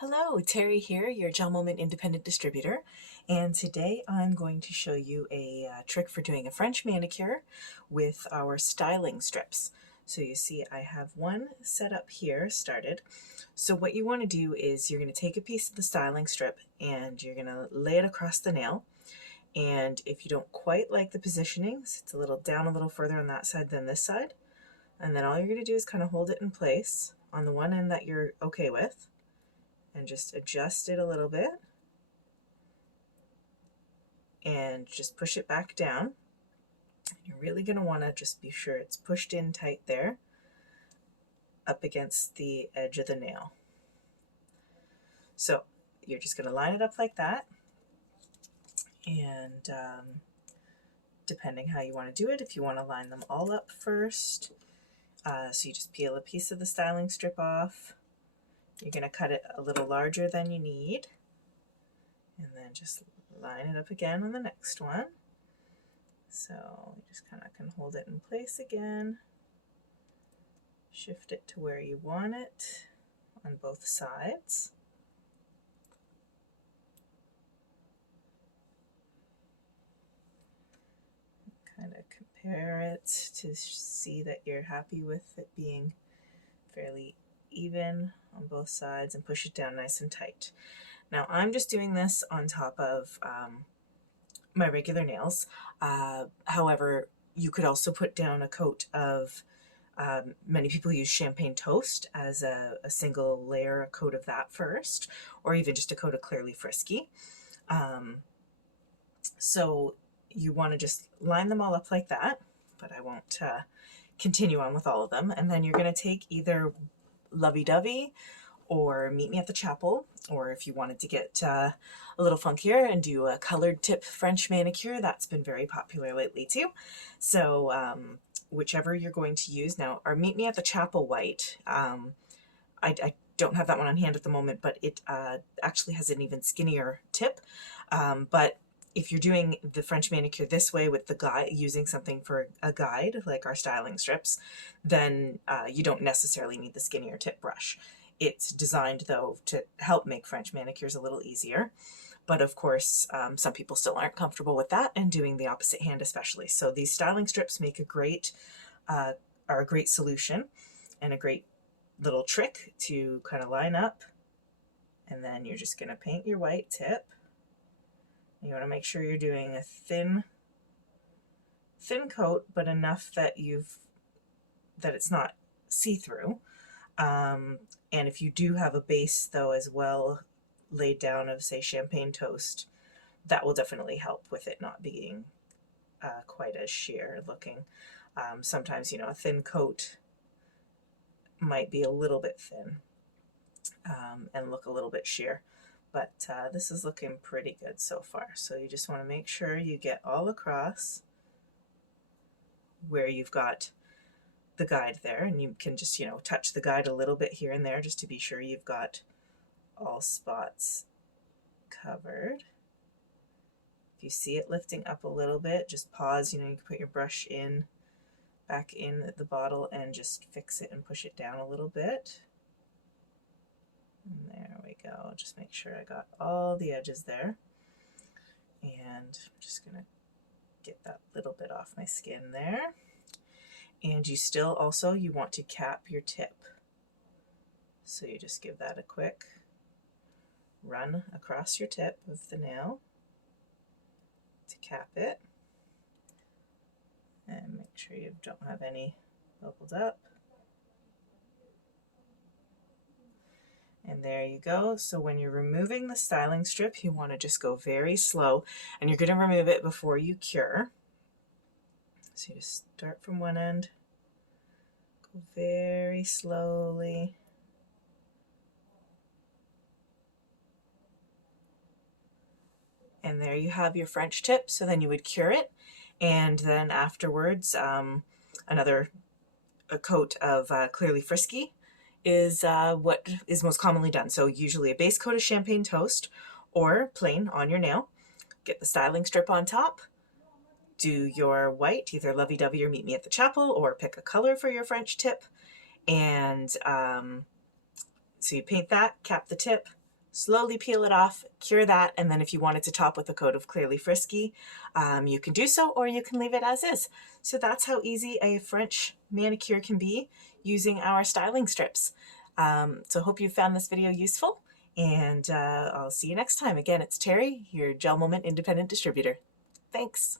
Hello, Terry here, your GelMoment independent distributor, and today I'm going to show you a trick for doing a French manicure with our styling strips. So you see I have one set up here started. So what you want to do is you're going to take a piece of the styling strip and you're going to lay it across the nail. And if you don't quite like the positioning, so it's a little down a little further on that side than this side, and then all you're going to do is kind of hold it in place on the one end that you're okay with and just adjust it a little bit and just push it back down. You're really going to want to just be sure it's pushed in tight there up against the edge of the nail. So you're just going to line it up like that, and depending how you want to do it, if you want to line them all up first, so you just peel a piece of the styling strip off. You're going to cut it a little larger than you need, and then just line it up again on the next one. So you just kind of can hold it in place again, shift it to where you want it on both sides. Kind of compare it to see that you're happy with it being fairly even on both sides, and push it down nice and tight. Now I'm just doing this on top of my regular nails. However, you could also put down a coat of, many people use champagne toast as a single layer, a coat of that first, or even just a coat of Clearly Frisky. So you want to just line them all up like that, but I won't continue on with all of them. And then you're going to take either Lovey-Dovey or Meet Me at the Chapel, or if you wanted to get a little funkier and do a colored tip French manicure, that's been very popular lately too. So whichever you're going to use. Now our Meet Me at the Chapel white, I don't have that one on hand at the moment, but it actually has an even skinnier tip. But if you're doing the French manicure this way with the guide, using something for a guide like our styling strips, then you don't necessarily need the skinnier tip brush. It's designed though to help make French manicures a little easier, but of course some people still aren't comfortable with that and doing the opposite hand especially. So these styling strips make are a great solution and a great little trick to kind of line up, and then you're just going to paint your white tip. You want to make sure you're doing a thin coat, but enough that it's not see-through. And if you do have a base though as well laid down of, say, champagne toast, that will definitely help with it not being quite as sheer looking. Sometimes, a thin coat might be a little bit thin and look a little bit sheer. But this is looking pretty good so far. So you just want to make sure you get all across where you've got the guide there, and you can just, touch the guide a little bit here and there just to be sure you've got all spots covered. If you see it lifting up a little bit, just pause. You can put your brush back in the bottle and just fix it and push it down a little bit. And there we go. Just make sure I got all the edges there. And I'm just going to get that little bit off my skin there. And you want to cap your tip. So you just give that a quick run across your tip of the nail to cap it. And make sure you don't have any bubbled up. And there you go. So when you're removing the styling strip, you want to just go very slow, and you're going to remove it before you cure. So you just start from one end, go very slowly. And there you have your French tip. So then you would cure it, and then afterwards another coat of Clearly Frisky is what is most commonly done. So usually a base coat of champagne toast or plain on your nail. Get the styling strip on top, do your white, either Lovey-Dovey or Meet Me at the Chapel, or pick a color for your French tip. And so you paint that, cap the tip, slowly peel it off, cure that, and then if you wanted to top with a coat of Clearly Frisky, you can do so, or you can leave it as is. So that's how easy a French manicure can be using our styling strips. So hope you found this video useful, and I'll see you next time. Again, it's Terry, your GelMoment independent distributor. Thanks.